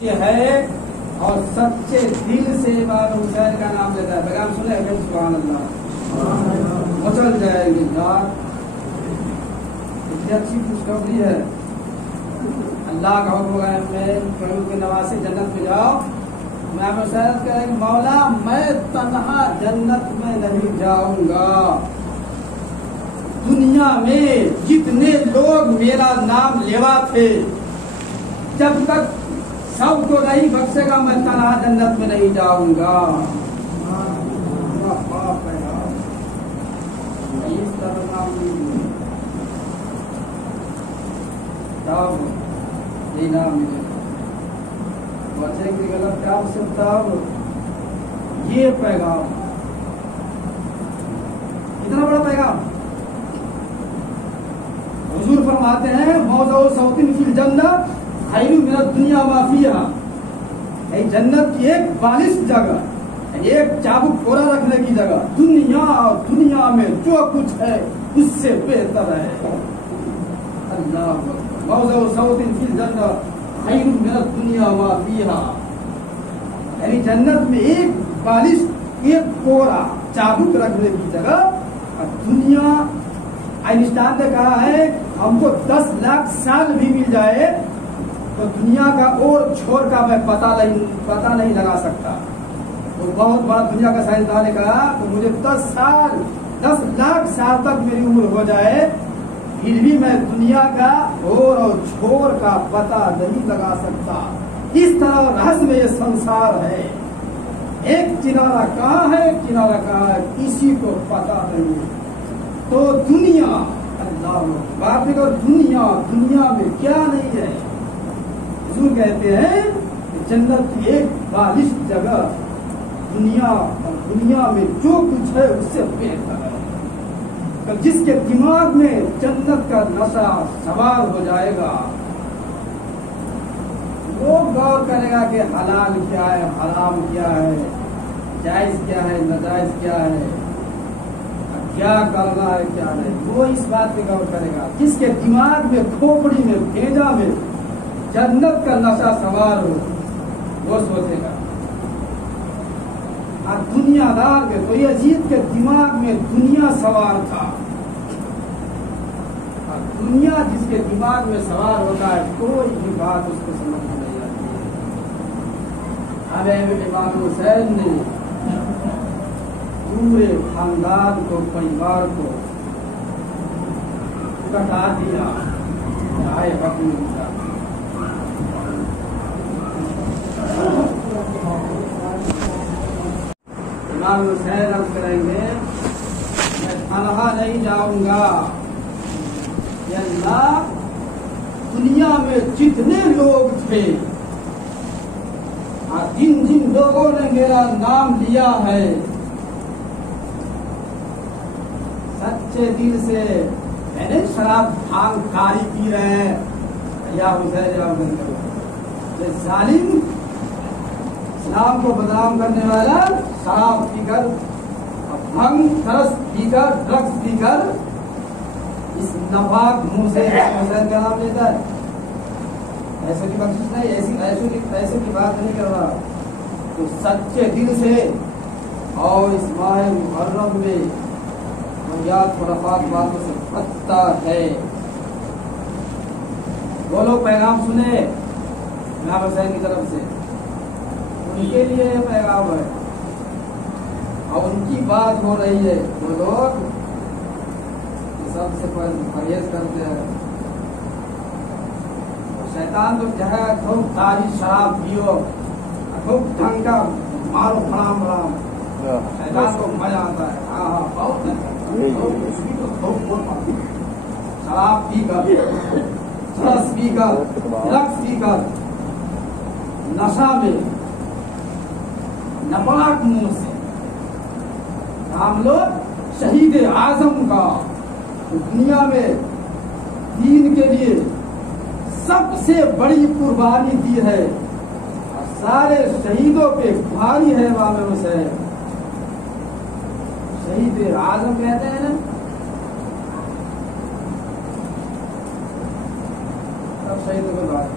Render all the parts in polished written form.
ہے اور سچے دل سے امام حسین کا نام لیتا ہے. پیغام سنے ہیں سبحان اللہ مچل جائیں گے یار. اتنی اچھی خوشخبری ہے. اللہ کا حکم ہے میں کروں کے نواز سے جنت میں جاؤ. امام حسین کہے کہ مولا میں تنہا جنت میں نہیں جاؤں گا. دنیا میں جتنے لوگ میرا نام لیوا تھے جب تک سب کو نہیں بخشے گا میں تنہا جنت میں نہیں جاؤں گا. اس طرح یہ نام ملے بچے کی غلط کام سے تب یہ پیغام کتنا بڑا پیغام. حضور فرماتے ہیں موضوع صوتن فی الجنت خیر من الدنیا ما فیہا. جنت کی ایک بالش جگہ ایک چابک پھوڑا رکھنے کی جگہ دنیا اور دنیا میں جو کچھ ہے اس سے بہتر ہے. اللہ موضوع صوتن فی الجنت خیر من الدنیا ما فیہا. یعنی جنت میں ایک بالش ایک پھوڑا چابک رکھنے کی جگہ. دنیا آئنسٹائن نے کہا ہے ہم کو 10 لاکھ سال بھی مل جائے تو دنیا کا اور چھوڑ کا میں پتہ نہیں لگا سکتا. وہ بہت بڑا دنیا کا سائنسدان نے کہا کہ مجھے 10 لاکھ سال تک میری عمر ہو جائے پھر بھی میں دنیا کا اور چھوڑ کا پتہ نہیں لگا سکتا. اس طرح رہس میں یہ سنسار ہے. ایک کنارہ کہاں ہے ایک کنارہ کہاں ہے کسی کو پتہ نہیں. تو دنیا اللہ بات نہیں کر دنیا میں کیا نہیں ہے. حضور کہتے ہیں کہ جنت کی ایک بالش جگہ دنیا اور دنیا میں جو کچھ ہے اس سے بہتر ہے. جس کے دماغ میں جنت کا نشہ سوار ہو جائے گا وہ غور کرے گا کہ حلال کیا ہے حرام کیا ہے جائز کیا ہے ناجائز کیا ہے کیا کرنا ہے کیا نہیں. وہ اس بات پہ غور کرے گا. جس کے دماغ میں کھوپڑی میں بھیجا میں جنت کا نشہ سوار ہو وہ سوچے گا. اور دنیا دار میں تو یزید کے دماغ میں دنیا سوار تھا. اور دنیا جس کے دماغ میں سوار ہوتا ہے کوئی بھی بات اس کو سمجھ نہیں آتی ہے. اب امام حسین نے پورے خاندان کو پریوار کو کٹا دیا. آئے امام حسین اب کریں گے میں تنہا نہیں جاؤں گا. یا اللہ دنیا میں جتنے لوگ تھے اور جن لوگوں نے میرا نام لیا ہے سچے دل سے یعنی شراب بھانگ کاری پی رہے ہیں یا حسین یہ ظالم اسلام کو بدنام کرنے والا شراب پی کر بھنگ ترس پی کر ڈرگس پی کر اس ناپاک منہ سے حسین کا نام لیتا ہے. ایسے کی بخشش نہیں ایسے کی بات نہیں کر رہا. تو سچے دل سے اور اس ماہ محرم میں خرافات باتوں سے بچتا ہے. وہ لوگ پیغام سنے امام حسین کی طرف سے ان کے لیے یہ پیغام ہے اور ان کی بات ہو رہی ہے. وہ لوگ سب سے پرہیز کرتے ہیں. شیطان تو جگہ خوب تاری شراب پیو خوب ڈھنگ کا مارو فلام شیطان کو مزہ آتا ہے. ہاں ہاں بہت شراب پی کر رس پی کر ڈرگس پی کر نشہ میں نپاک منہ سے ہم لوگ شہید اعظم کا دنیا میں دین کے لیے سب سے بڑی قربانی دی ہے اور سارے شہیدوں پہ بھاری ہے امام حسین. شہید اعظم کہتے ہیں نا. سب شہیدوں کے بعد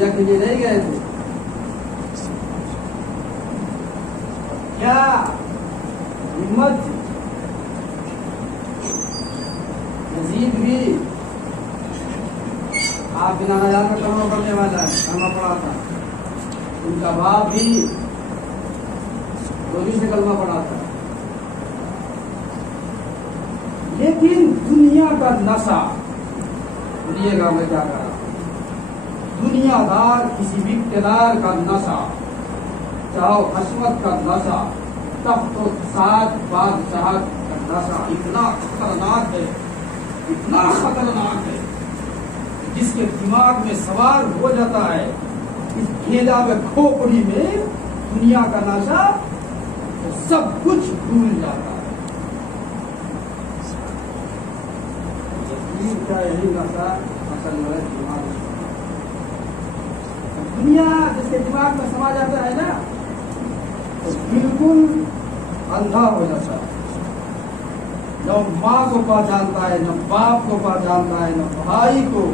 دنیا کے لیے نہیں گئے تھے. کیا ہمت تھی. یزید بھی آپ بنا ہزار میں کلمہ پڑھنے والا ہے, کلمہ پڑھا تھا. ان کا باپ بھی روزی سے کلمہ پڑھا تھا. لیکن دنیا کا نشہ, سنیے گا میں کیا کر رہا ہوں, دنیا دار کسی بھی اقتدار کا نشہ, چاہو حشمت کا نشہ, تخت و تاج بادشاہت کا نشہ اتنا خطرناک ہے, اتنا خطرناک ہے, جس کے دماغ میں سوار ہو جاتا ہے اس گھیلا میں کھوپڑی میں دنیا کا نشہ, تو سب کچھ بھول جاتا ہے. یہی نشہ اصل میں دماغ, دنیا جس کے دماغ میں سما جاتا ہے نا, تو بالکل اندھا ہو جاتا ہے. نہ ماں کو پہچانتا ہے, نہ باپ کو پہچانتا ہے, نہ بھائی کو,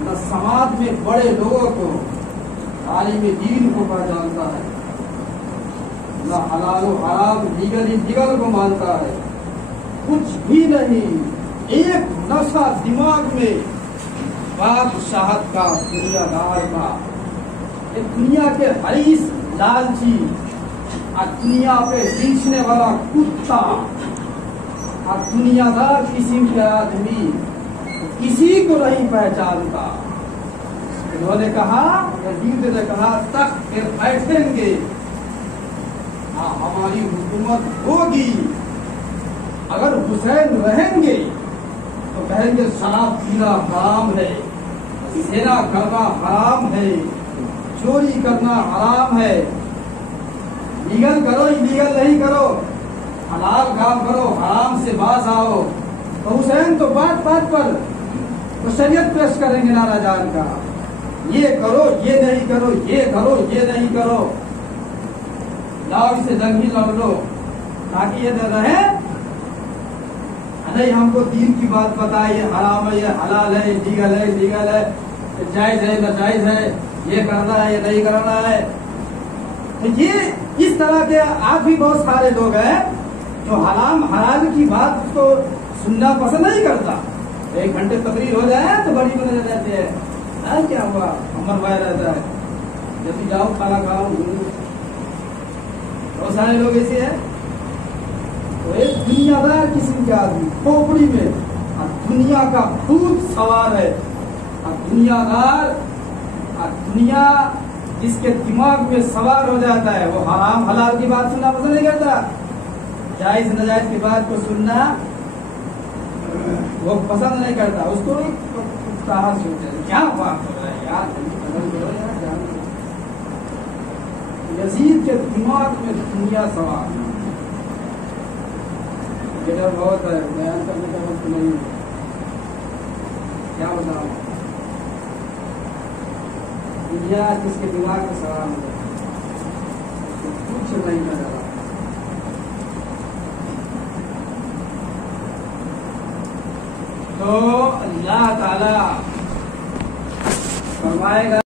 نہ سماج میں بڑے لوگوں کو, عالم دین کو پہچانتا ہے, نہ حلال و حرام لیگل کو مانتا ہے, کچھ بھی نہیں. ایک نشہ دماغ میں بادشاہت کا, دنیا دار کا, دنیا کے حریص لالچی, دنیا پہ بیچنے والا کتا, دنیا دار قسم کے آدمی کسی کو نہیں پہچانتا. انہوں نے کہا, یزید نے کہا, تخت پہ بیٹھیں گے, ہماری حکومت ہوگی, اگر حسین رہیں گے تو کہیں گے شراب پینا حرام ہے, زنا کرنا حرام ہے, چوری کرنا حرام ہے, لیگل کرو لیگل نہیں کرو, حلال کام کرو, حرام سے باز آؤ. تو حسین تو بات بات پر تو شریعت پیش کریں گے نعرہ جان کا, یہ کرو یہ نہیں کرو, یہ کرو یہ نہیں کرو, لاؤ اسے جنگی لڑ لو تاکہ یہ نہ رہے. نہیں ہم کو دین کی بات بتائے, یہ حرام ہے, یہ حلال ہے, لیگل ہے, لیگل ہے, جائز ہے, ناجائز ہے, یہ کرنا ہے, یہ نہیں کرنا ہے. تو یہ اس طرح کے آج بھی بہت سارے لوگ ہیں جو حرام حلال کی بات کو سننا پسند نہیں کرتا. 1 گھنٹے تقریر ہو جائے تو بڑی بنے رہتے ہیں, کیا ہوا عمر بھائی رہتا ہے, جب بھی جاؤ کھانا کھاؤ. بہت سارے لوگ ایسے ہیں. تو ایک دنیا دار قسم کے آدمی کھوپڑی میں دنیا کا بھوت سوار ہے, دنیا دار, دنیا جس کے دماغ میں سوار ہو جاتا ہے, وہ حرام حلال کی بات سننا پسند نہیں کرتا, جائز ناجائز کی بات کو سننا وہ پسند نہیں کرتا. اس کو کیا بات ہو رہا ہے یار, یزید کے دماغ میں دنیا سوار, بہت ہے, بیان کرنے کا وقت نہیں ہے, کیا بتاؤں. دنیا جس کے دماغ میں سوال ہو کچھ نہیں نظر آتا. تو اللہ تعالی فرمائے گا